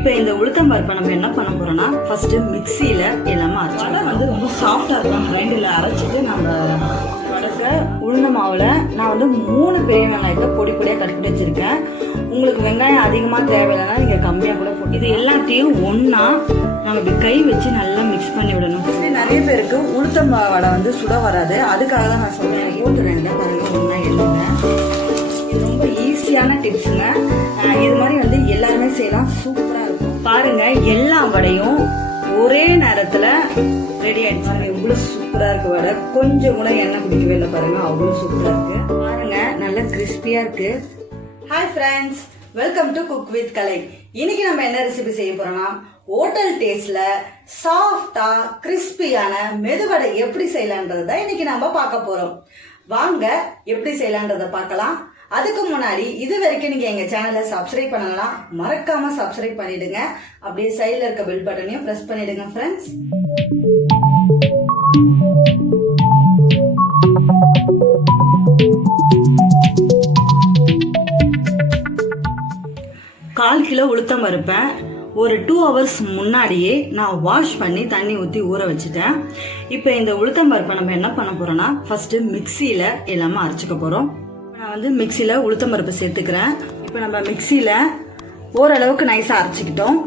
இப்போ இந்த உளுத்தம் பருப்பை நம்ம என்ன பண்ண போறோம்னா ஃபர்ஸ்ட் மிக்சியில எல்லாமே அரைச்சி வந்து ரொம்ப சாஃப்டா இருக்கும். கிரைண்டர்ல அரைச்சிட்டு நம்ம வடக்க உளுந்த மாவுல நான் வந்து 3 பெரிய வெங்காயத்தை பொடி பொடியாக கட் பண்ணி வச்சிருக்கேன். உங்களுக்கு வெங்காயம் அதிகமாக தேவையில்லைன்னா நீங்கள் கம்மியாக கூட போட்டு இது எல்லாத்தையும் ஒன்றா நம்ம இப்படி கை வச்சு நல்லா மிக்ஸ் பண்ணி விடணும். நிறைய பேருக்கு உளுத்தம் வடை வந்து சுட வராது, அதுக்காக தான் நான் சொல்றேன். போட்டுறேன் பாருங்க, ஒன்றா எழுதுறேன். இது ரொம்ப ஈஸியான டிப்ஸுங்க. இது மாதிரி வந்து எல்லாருமே செய்யலாம், சூப்பராக இருக்கும். பாருங்க, எல்லா வடையும் ஒரே நேரத்தில் ரெடி ஆயிடுச்சு. இவ்வளோ சூப்பராக இருக்கு வடை. கொஞ்சம் கூட எண்ணெய் குடிக்கவே இல்லை பாருங்க, அவ்வளோ சூப்பராக இருக்கு. பாருங்க, நல்லா கிறிஸ்பியாக இருக்கு. Hi friends, welcome to cook with Kalai. இன்னைக்கு நம்ம என்ன ரெசிபி செய்ய போறோம்னா ஹோட்டல் டேஸ்ட்ல சாஃப்டா கிறிஸ்பியான மெதுவடை எப்படி செய்யலான்றத இன்னைக்கு நம்ம பார்க்க போறோம். வாங்க எப்படி செய்யலான்றத பார்க்கலாம். அதுக்கு முன்னாடி இது வரைக்கும் நீங்க எங்க சேனலை சப்ஸ்கிரைப் பண்ணலாம், மறக்காம சப்ஸ்கிரைப் பண்ணிடுங்க. அப்படியே சைடுல இருக்க பெல் பட்டனையும் பிரஸ் பண்ணிடுங்க ஃப்ரெண்ட்ஸ். கால் கிலோ உளுத்தம் பருப்பேன் ஒரு 2 hours முன்னாடியே நான் வாஷ் பண்ணி தண்ணி ஊற்றி ஊற வச்சுட்டேன். இப்போ இந்த உளுத்தம் பருப்பை நம்ம என்ன பண்ண போறோம்னா ஃபர்ஸ்ட் மிக்சியில் எல்லாமே அரைச்சிக்க போகிறோம். நான் வந்து மிக்சியில் உளுத்தம் பருப்பு சேர்த்துக்கிறேன். இப்போ நம்ம மிக்சியில் ஓரளவுக்கு நைஸாக அரைச்சிக்கிட்டோம்.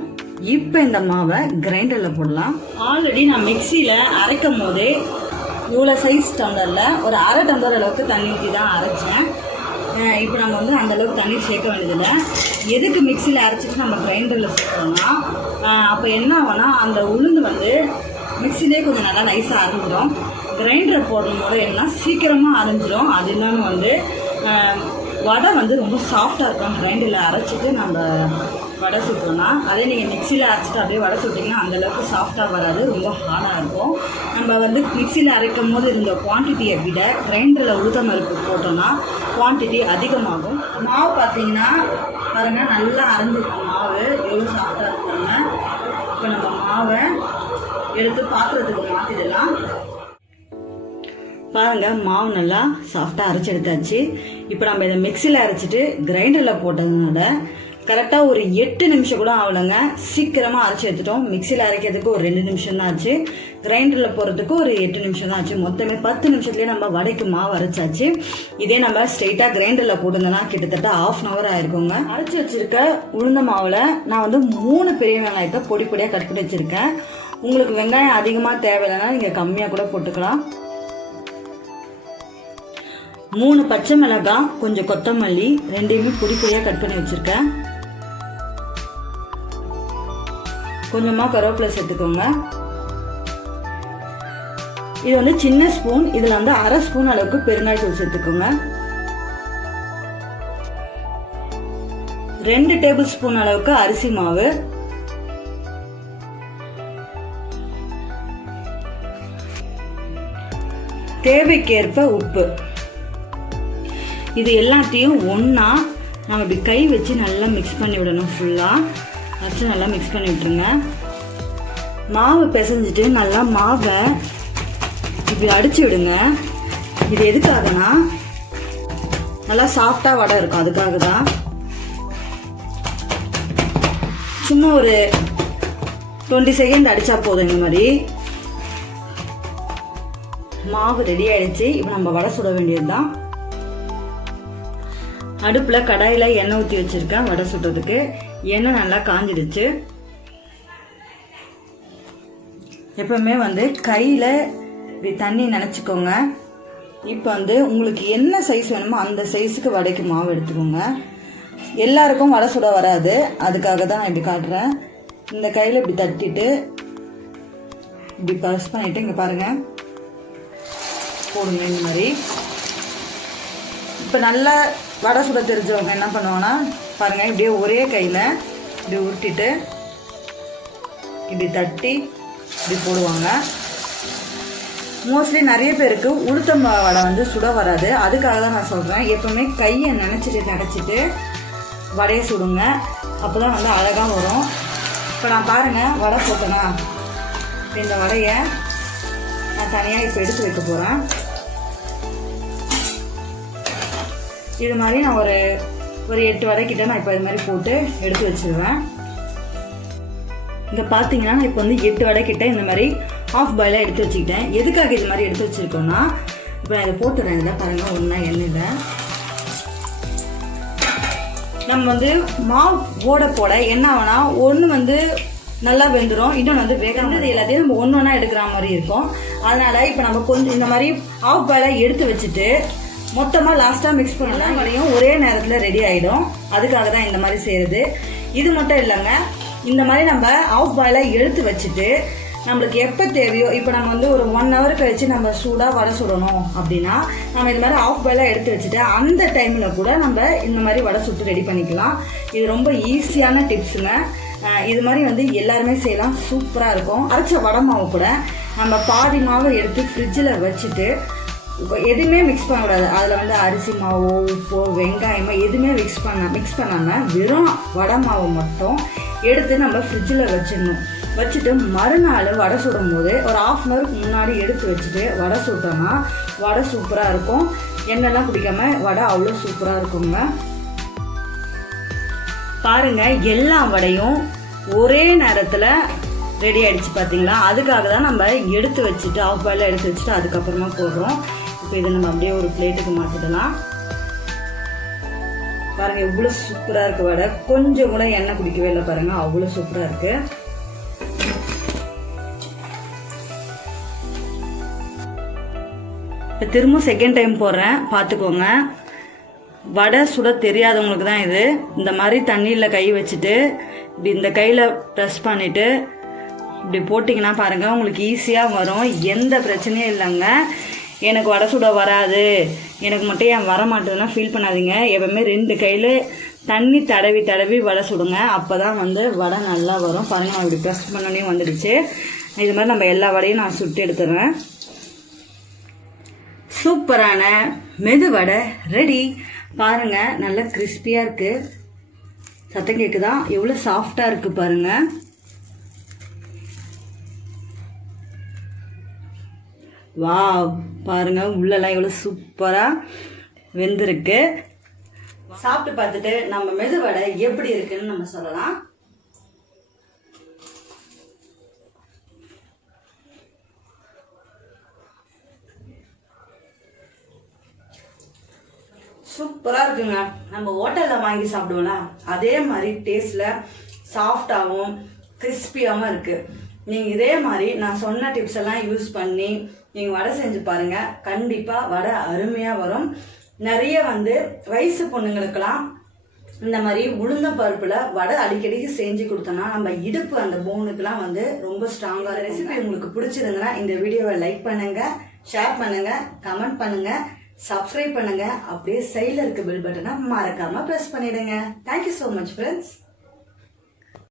இப்போ இந்த மாவை கிரைண்டரில் போடலாம். ஆல்ரெடி நான் மிக்சியில் அரைக்கும் போதே இவ்வளோ சைஸ் டம்ளரில் ஒரு 1/2 டம்ளர் அளவுக்கு தண்ணி ஊற்றி தான் அரைச்சேன். இப்போ நம்ம வந்து அந்த அளவுக்கு தண்ணி சேர்க்க வேண்டியதில்லை. எதுக்கு மிக்சியில் அரைச்சிட்டு நம்ம கிரைண்டரில் சேர்க்குறோம்னா அப்போ என்ன ஆகும்னா அந்த உளுந்து வந்து மிக்சிலே கொஞ்சம் நல்லா நைஸாக அரைஞ்சிடும். கிரைண்டரை போடும்போது என்ன சீக்கிரமாக அரைஞ்சிடும். அது இன்னொன்று வந்து வடை வந்து ரொம்ப சாஃப்டாக இருக்கும். கிரைண்டரில் அரைச்சிட்டு நம்ம வடை சுட்டோம்னா, அதே நீங்கள் மிக்சியில் அரைச்சிட்டு அப்படியே வடை சுட்டிங்கன்னா அந்தளவுக்கு சாஃப்டாக வராது, ரொம்ப ஹார்டாக இருக்கும். நம்ம வந்து மிக்சியில் அரைக்கும் போது இருந்த குவான்டிட்டியை விட கிரைண்டரில் உளுத்தம் பருப்பு போட்டோம்னா குவான்டிட்டி அதிகமாகும். மாவு பார்த்தீங்கன்னா பாருங்கள், நல்லா அரைஞ்சிருக்கும் மாவு, எவ்வளோ சாஃப்டாக இருக்காங்க. இப்போ நம்ம மாவை எடுத்து பாத்திரத்துக்கு மாற்றிடலாம். பாருங்க, மாவு நல்லா சாஃப்டாக அரைச்சி எடுத்தாச்சு. இப்போ நம்ம இதை மிக்சியில் அரைச்சிட்டு கிரைண்டரில் போட்டதுனால கரெக்டாக ஒரு 8 நிமிஷம் கூட ஆகலைங்க, சீக்கிரமாக அரைச்சி எடுத்துட்டோம். மிக்சியில் அரைக்கிறதுக்கு ஒரு 2 நிமிஷம் தான் ஆச்சு, கிரைண்டரில் போகிறதுக்கு ஒரு 8 நிமிஷம் தான் ஆச்சு. மொத்தமே 10 நிமிஷத்துலேயே நம்ம வடைக்கு மாவு அரைச்சாச்சு. இதே நம்ம ஸ்ட்ரெயிட்டாக கிரைண்டரில் போட்டுருந்தோன்னா கிட்டத்தட்ட 1/2 hour ஆயிருக்குங்க. அரைச்சி வச்சிருக்க உளுந்த மாவில் நான் வந்து 3 பெரிய வெங்காயத்தை பொடி பொடியாக கட் பண்ணி வச்சுருக்கேன். உங்களுக்கு வெங்காயம் அதிகமாக தேவையில்லைன்னா நீங்கள் கம்மியாக கூட போட்டுக்கலாம். 3 பச்சை மிளகாய், கொஞ்சம் கொத்தமல்லி, 2மே பொடி பொடியாக கட் பண்ணி வச்சுருக்கேன். கொஞ்சமாக கருவேப்பிலை சேர்த்துக்கோங்க. இது வந்து சின்ன ஸ்பூன், இதில் வந்து 1/2 ஸ்பூன் அளவுக்கு பெருங்காயத்தூள் சேர்த்துக்கோங்க. 2 டேபிள் ஸ்பூன் அளவுக்கு அரிசி மாவு, தேவைக்கேற்ப உப்பு. இது எல்லாத்தையும் ஒன்றா நம்ம இப்படி கை வச்சு நல்லா மிக்ஸ் பண்ணி விடணும். ஃபுல்லாக வச்சு நல்லா மிக்ஸ் பண்ணி விட்டுருங்க. மாவு பிசைஞ்சிட்டு நல்லா மாவை இப்படி அடிச்சு விடுங்க. இது எதுக்காகனா நல்லா சாஃப்டாக வடை இருக்கும், அதுக்காக தான். சும்மா ஒரு 20 செகண்ட் அடித்தா போதும். இந்த மாதிரி மாவு ரெடி ஆயிடுச்சு. இப்போ நம்ம வடை சுட வேண்டியது தான். அடுப்பில் கடாயில் எண்ணெய் ஊற்றி வச்சுருக்கேன் வடை சுடுறதுக்கு. எண்ணெய் நல்லா காஞ்சிடுச்சு. எப்பவுமே வந்து கையில் இப்படி தண்ணி நினச்சிக்கோங்க. இப்போ வந்து உங்களுக்கு என்ன சைஸ் வேணுமோ அந்த சைஸுக்கு வடைக்கு மாவு எடுத்துக்கோங்க. எல்லாருக்கும் வடை சுட வராது, அதுக்காக தான் நான் இப்படி காட்டுறேன். இந்த கையில் இப்படி தட்டிட்டு இப்படி ப்ரெஸ் பண்ணிவிட்டு இங்கே பாருங்கள் போடுங்க. இந்த மாதிரி இப்போ நல்லா வடை சுட தெரிஞ்சவங்க என்ன பண்ணுவாங்கன்னா பாருங்கள், இப்படியே ஒரே கையில் இப்படி உருட்டிட்டு இப்படி தட்டி இப்படி போடுவாங்க. மோஸ்ட்லி நிறைய பேருக்கு உளுத்தம் வடை வந்து சுட வராது, அதுக்காக தான் நான் சொல்கிறேன். எப்பவுமே கையை நினச்சிட்டு வடையை சுடுங்க, அப்போ தான் வந்து அழகாக வரும். இப்போ நான் பாருங்கள் வடை போட்டேனா, இந்த வடையை நான் தனியாக இப்போ எடுத்து வைக்க போகிறேன். இது மாதிரி நான் ஒரு 8 வடை கிட்ட நான் இப்போ இது மாதிரி போட்டு எடுத்து வச்சிருவேன். இங்கே பார்த்தீங்கன்னா நான் இப்போ வந்து 8 வடை கிட்ட இந்த மாதிரி ஆஃப் பாயிலாக எடுத்து வச்சுக்கிட்டேன். எதுக்காக இது மாதிரி எடுத்து வச்சுருக்கோன்னா, இப்போ நான் இதை போட்டுறேன். இதில் பாருங்கள், ஒன்றா எண்ணெயில் நம்ம வந்து மாவு போட என்ன ஆகுனா, ஒன்று வந்து நல்லா வெந்துடும், இன்னொன்று வந்து வேகாமல் எல்லாத்தையும் நம்ம ஒன்று ஒன்றா எடுக்கிற மாதிரி இருக்கும். அதனால் இப்போ நம்ம கொஞ்சம் இந்த மாதிரி ஆஃப் பாயிலாக எடுத்து வச்சுட்டு மொத்தமாக லாஸ்ட்டாக மிக்ஸ் பண்ணலாம். வரையும் ஒரே நேரத்தில் ரெடி ஆகிடும். அதுக்காக தான் இந்த மாதிரி செய்கிறது. இது மட்டும் இல்லைங்க, இந்த மாதிரி நம்ம ஆஃப் பாயிலாக எடுத்து வச்சுட்டு நம்மளுக்கு எப்போ தேவையோ, இப்போ நம்ம வந்து ஒரு 1 hour கழிச்சு நம்ம சூடாக வடை சுடணும் அப்படின்னா நம்ம இது மாதிரி ஆஃப் பாயிலாக எடுத்து வச்சுட்டு அந்த டைமில் கூட நம்ம இந்த மாதிரி வடை சுட்டு ரெடி பண்ணிக்கலாம். இது ரொம்ப ஈஸியான டிப்ஸுங்க. இது மாதிரி வந்து எல்லாருமே செய்யலாம், சூப்பராக இருக்கும். அரைச்ச வடை மாவு கூட நம்ம பாதி மாவை எடுத்து ஃப்ரிட்ஜில் வச்சுட்டு எதுவுமே மிக்ஸ் பண்ணக்கூடாது. அதில் வந்து அரிசி மாவோ உப்போ வெங்காயமோ எதுவுமே மிக்ஸ் பண்ணாமல் வெறும் வடை மாவை மட்டும் எடுத்து நம்ம ஃப்ரிட்ஜில் வச்சுட்டு மறுநாள் வடை சுடும் போது ஒரு 1/2 hour முன்னாடி எடுத்து வச்சுட்டு வடை சுட்டோம்னா வடை சூப்பராக இருக்கும். எண்ணெய்லாம் குடிக்காம வடை அவ்வளோ சூப்பராக இருக்குங்க. பாருங்க, எல்லா வடையும் ஒரே நேரத்தில் ரெடி ஆகிடுச்சு பார்த்தீங்களா? அதுக்காக தான் நம்ம எடுத்து வச்சுட்டு ஆஃப் பாயிலாக எடுத்து வச்சுட்டு அதுக்கப்புறமா போடுறோம். இப்போ இதை நம்ம அப்படியே ஒரு பிளேட்டுக்கு மாற்றிடலாம். பாருங்கள், எவ்வளோ சூப்பராக இருக்குது வடை. கொஞ்சம் கூட எண்ணெய் குடிக்கவே இல்லை பாருங்கள், அவ்வளோ சூப்பராக இருக்குது. இப்போ திரும்ப செகண்ட் டைம் போடுறேன், பார்த்துக்கோங்க. வடை சுட தெரியாதவங்களுக்கு தான் இது. இந்த மாதிரி தண்ணியில் கை வச்சுட்டு இப்படி இந்த கையில் ப்ரெஸ் பண்ணிவிட்டு இப்படி போட்டிங்கன்னா பாருங்கள், உங்களுக்கு ஈஸியாக வரும். எந்த பிரச்சனையும் இல்லைங்க. எனக்கு வடை சுட வராது, எனக்கு மட்டும் ஏன் வர மாட்டேதுன்னா ஃபீல் பண்ணாதீங்க. எப்பவுமே 2 கையில் தண்ணி தடவி வடை சுடுங்க. அப்போ தான் வந்து வடை நல்லா வரும். பாருங்கள், நான் இப்படி ப்ரெஸ் பண்ணோன்னே வந்துடுச்சு. இது மாதிரி நம்ம எல்லா வடையும் நான் சுட்டு எடுத்துடுறேன். சூப்பரான மெது வடை ரெடி. பாருங்க, நல்லா கிறிஸ்பியாக இருக்குது. சத்தம் கேட்குதா? எவ்வளோ சாஃப்டாக இருக்குது பாருங்கள். வாவ், பாருங்க, உள்ளெல்லாம் எவ்வளோ சூப்பராக வெந்திருக்கு. சாப்பிட்டு பார்த்துட்டு நம்ம மெது வடை எப்படி இருக்குன்னு நம்ம சொல்லலாம். சூப்பராக இருக்குங்க. நம்ம ஹோட்டலில் வாங்கி சாப்பிடுவோம்ல அதே மாதிரி டேஸ்ட்டில் சாஃப்டாகவும் கிறிஸ்பியாகவும் இருக்குது. நீங்கள் இதே மாதிரி நான் சொன்ன டிப்ஸ் எல்லாம் யூஸ் பண்ணி நீங்கள் வடை செஞ்சு பாருங்கள். கண்டிப்பாக வடை அருமையாக வரும். நிறைய வந்து வயசு பொண்ணுங்களுக்கெல்லாம் இந்த மாதிரி உளுந்த பருப்பில் வடை அடிக்கடிக்கு செஞ்சு கொடுத்தோன்னா நம்ம இடுப்பு அந்த போனுக்கெல்லாம் வந்து ரொம்ப ஸ்ட்ராங்காக. ரெசிபி உங்களுக்கு பிடிச்சிருந்ததுன்னா இந்த வீடியோவை லைக் பண்ணுங்கள், ஷேர் பண்ணுங்கள், கமெண்ட் பண்ணுங்கள், சப்ஸ்கிரைப் பண்ணுங்க. அப்படியே சைடில் இருக்க பெல் பட்டனை மறக்காம பிரஸ் பண்ணிடுங்க. Thank you so much friends.